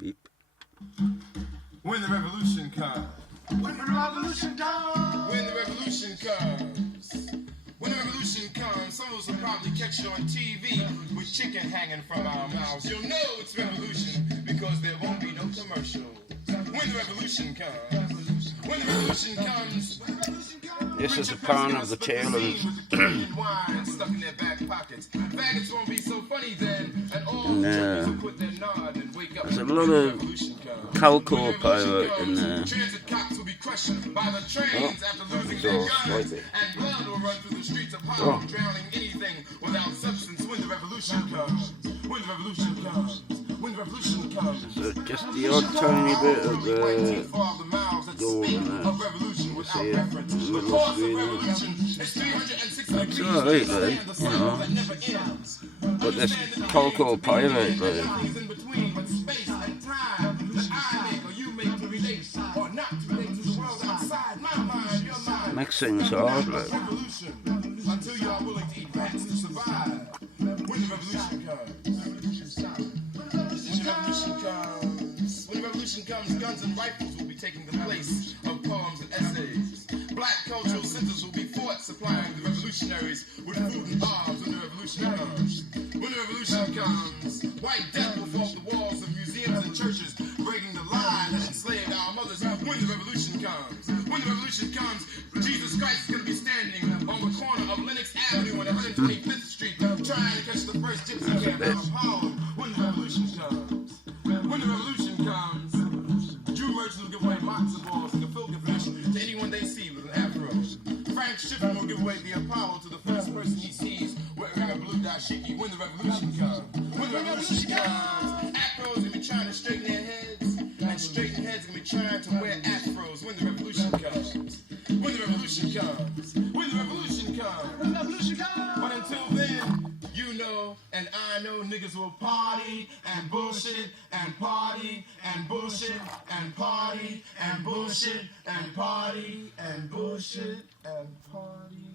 Beep. When the revolution comes. When the revolution comes. When the revolution comes. When the revolution comes, some of us will probably catch you on TV with chicken hanging from our mouths. You'll know it's revolution because there won't be no commercials. When the revolution comes. When the revolution comes. This is a pan of the tail of stuck in their back pockets. Faggots won't be so funny then, and all the will put their nod and wake up. There's a lot of Calco pirate in there. Transit cops will be crushed by the trains after losing their guns, and blood will run through the streets of Harlem, drowning anything without substance. When the revolution comes. When the revolution comes. When the revolution comes. So just the odd tiny bit of the door in there. You see it in the middle screen there. That's alright, like, you know. But this Calco pirate, like, makes things hard, like. Until you are willing to eat rats to survive. When the revolution comes. When the revolution comes, guns and rifles will be taking the place of poems and essays. Black cultural centers will be fought, supplying the revolutionaries with food and arms when the revolution comes. When the revolution comes, white death will fall off the walls of museums and churches, breaking the line that enslaved our mothers. When the revolution comes. When the revolution comes, Jesus Christ is going to be standing on the corner of Lenox Avenue and 125th Street, trying to catch the first gypsy cab out of Harlem. When the revolution comes. When the revolution comes, Jew merchants will give away matzo balls and gefilte fish to anyone they see with an afro. Frank Shippen will give away the Apollo to the first person he sees wearing a blue dashiki. When the revolution comes. When the revolution comes, afros will be trying to straighten their heads, and straighten heads will be trying to wear afros. When the revolution comes. When the revolution comes. When the revolution comes. When the revolution comes. But until then, you know and I know niggas will party and bullshit and party and bullshit and party and bullshit and party and bullshit and party.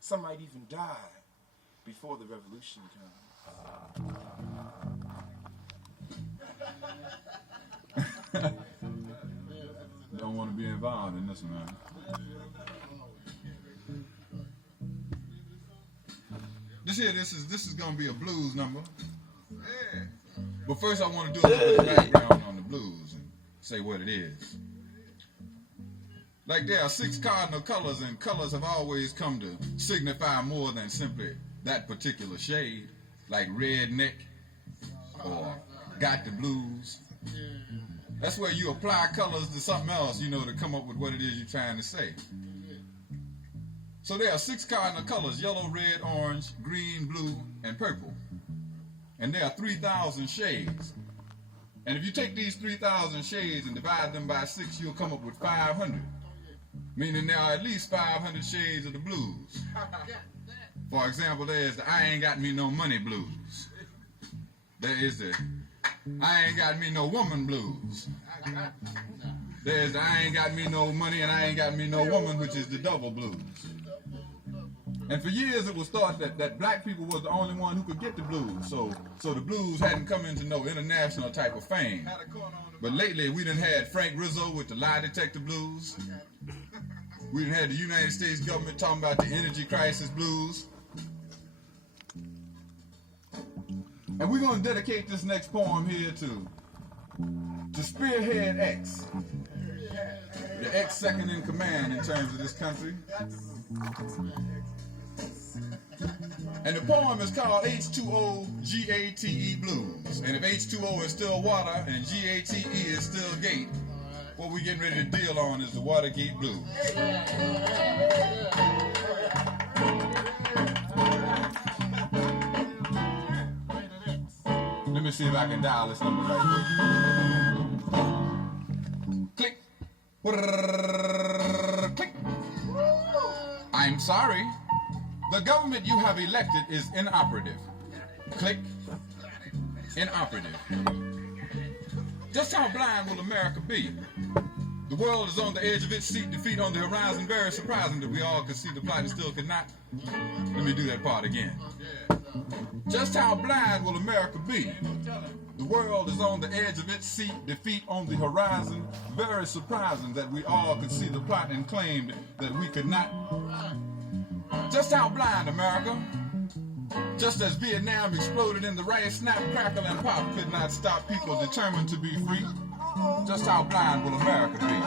Some might even die before the revolution comes. Don't want to be involved in this one, man. This is gonna be a blues number. Yeah. But first I want to do a little bit of background on the blues and say what it is. Like there are 6 cardinal colors, and colors have always come to signify more than simply that particular shade, like redneck or got the blues. That's where you apply colors to something else, you know, to come up with what it is you're trying to say. So there are 6 cardinal colors: yellow, red, orange, green, blue, and purple. And there are 3,000 shades. And if you take these 3,000 shades and divide them by 6, you'll come up with 500. Meaning there are at least 500 shades of the blues. For example, there's the I ain't got me no money blues. There is the I ain't got me no woman blues. There's the I ain't got me no money and I ain't got me no woman, which is the double blues. And for years it was thought that black people was the only one who could get the blues. So the blues hadn't come into no international type of fame. But lately we done had Frank Rizzo with the lie detector blues. We done had the United States government talking about the energy crisis blues. And we're going to dedicate this next poem here to Spearhead X. The X second in command in terms of this country. And the poem is called H2O GATE Blues. And if H2O is still water and GATE is still gate, what we're getting ready to deal on is the Watergate Blues. Let me see if I can dial this number right quick. Click. Click. I'm sorry. The government you have elected is inoperative. Click. Inoperative. Just how blind will America be? The world is on the edge of its seat, defeat on the horizon. Very surprising that we all could see the plot and still could not. Let me do that part again. Just how blind will America be? The world is on the edge of its seat, defeat on the horizon. Very surprising that we all could see the plot and claimed that we could not. Just how blind, America? Just as Vietnam exploded in the rice, snap, crackle, and pop could not stop people determined to be free. Just how blind will America be?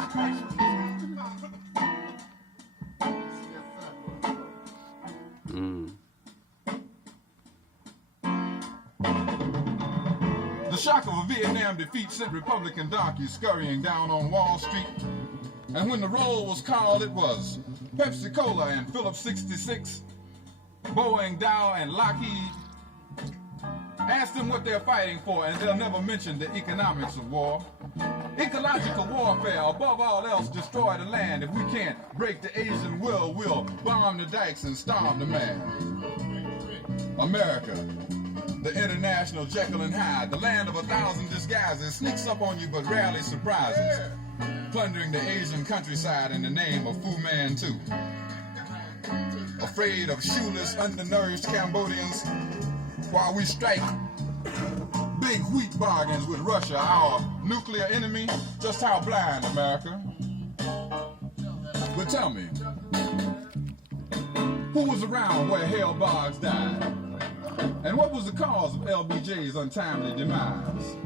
The shock of a Vietnam defeat sent Republican donkeys scurrying down on Wall Street. And when the roll was called, it was Pepsi Cola and Phillips 66, Boeing, Dow, and Lockheed. Ask them what they're fighting for, and they'll never mention the economics of war. Ecological warfare, above all else, destroy the land. If we can't break the Asian will, we'll bomb the dikes and starve the man. America, the international Jekyll and Hyde, the land of 1,000 disguises, sneaks up on you but rarely surprises, plundering the Asian countryside in the name of Fu Manchu. Afraid of shoeless, undernourished Cambodians, while we strike big wheat bargains with Russia, our nuclear enemy. Just how blind, America? But tell me, who was around where Hale Boggs died? And what was the cause of LBJ's untimely demise?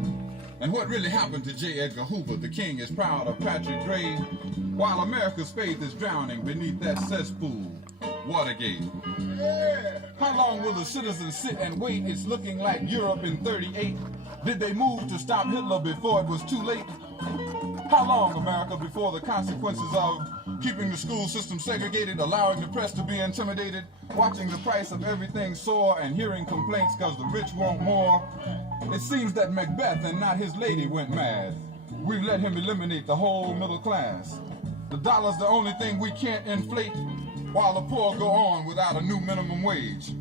And what really happened to J. Edgar Hoover? The king is proud of Patrick Gray, while America's faith is drowning beneath that cesspool, Watergate. How long will the citizens sit and wait? It's looking like Europe in '38. Did they move to stop Hitler before it was too late? How long, America, before the consequences of keeping the school system segregated, allowing the press to be intimidated, watching the price of everything soar, and hearing complaints because the rich want more? It seems that Macbeth and not his lady went mad. We've let him eliminate the whole middle class. The dollar's the only thing we can't inflate, while the poor go on without a new minimum wage.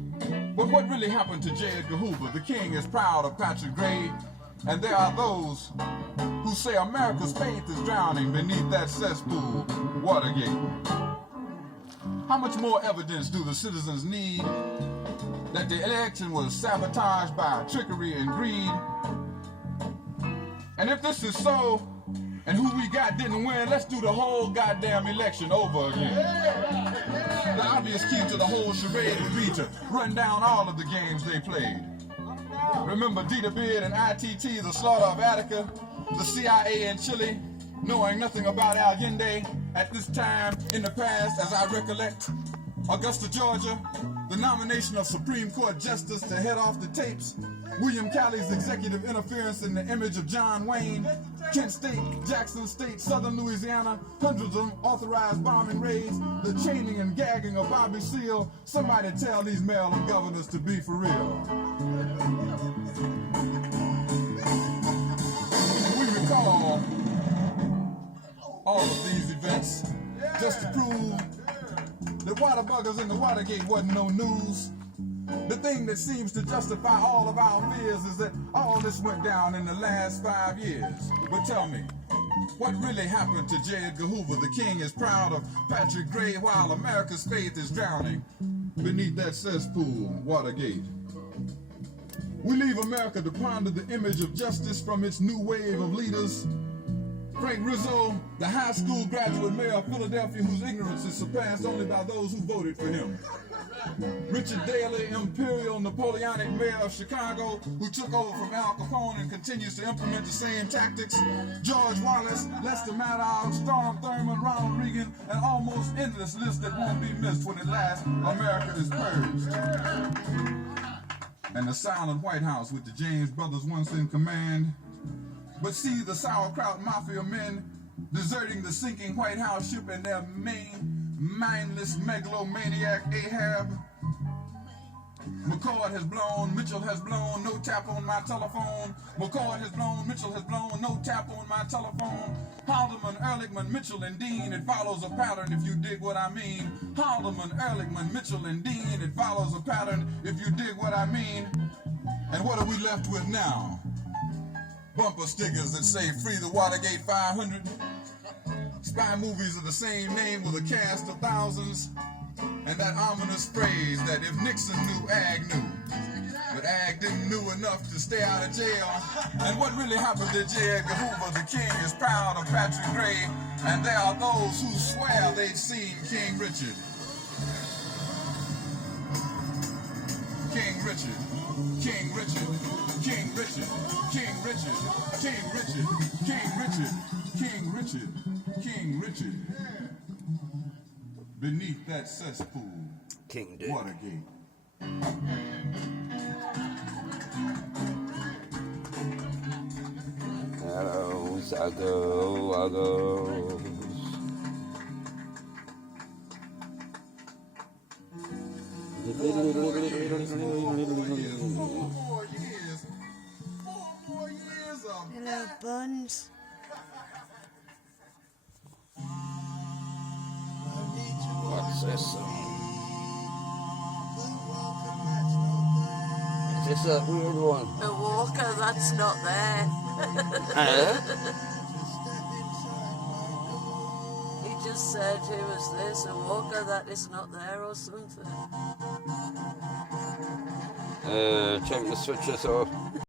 But what really happened to J. Edgar Hoover? The king is proud of Patrick Gray, and there are those who say America's faith is drowning beneath that cesspool, Watergate. How much more evidence do the citizens need that the election was sabotaged by trickery and greed? And if this is so, and who we got didn't win, let's do the whole goddamn election over again. The obvious key to the whole charade would be to run down all of the games they played. Remember Dita Beard and ITT, the slaughter of Attica, the CIA in Chile, knowing nothing about Allende at this time in the past, as I recollect. Augusta, Georgia, the nomination of Supreme Court Justice to head off the tapes. William Calley's executive interference in the image of John Wayne. Kent State, Jackson State, Southern Louisiana, hundreds of authorized bombing raids, the chaining and gagging of Bobby Seale. Somebody tell these Maryland governors to be for real. We recall all of these events just to prove that water buggers in the Watergate wasn't no news. The thing that seems to justify all of our fears is that all this went down in the last 5 years. But tell me, what really happened to J. Edgar Hoover? The king is proud of Patrick Gray, while America's faith is drowning beneath that cesspool, Watergate. We leave America to ponder the image of justice from its new wave of leaders. Frank Rizzo, the high school graduate mayor of Philadelphia, whose ignorance is surpassed only by those who voted for him. Richard Daley, imperial Napoleonic mayor of Chicago, who took over from Al Capone and continues to implement the same tactics. George Wallace, Lester Maddox, Storm Thurmond, Ronald Reagan, an almost endless list that won't be missed when at last America is purged. And the silent White House with the James brothers once in command. But see the sauerkraut mafia men deserting the sinking White House ship and their main mindless megalomaniac Ahab. McCord has blown, Mitchell has blown, no tap on my telephone. McCord has blown, Mitchell has blown, no tap on my telephone. Haldeman, Ehrlichman, Mitchell, and Dean, it follows a pattern if you dig what I mean. Haldeman, Ehrlichman, Mitchell, and Dean, it follows a pattern if you dig what I mean. And what are we left with now? Bumper stickers that say free the Watergate 500. Spy movies of the same name with a cast of thousands. And that ominous phrase that if Nixon knew, Ag knew. But Ag didn't knew enough to stay out of jail. And what really happened to J. Edgar Hoover, the king, is proud of Patrick Gray, and there are those who swear they've seen King Richard. King Richard, King Richard, King Richard, King Richard, King Richard, King Richard, King Richard, King Richard. Beneath that cesspool, King Dick. Watergate. I go. 4 more years of Hello, Buns. What's this song? Is this a weird one? A walker that's not there. He just said, who was this? A walker that is not there or something. Check the switches off.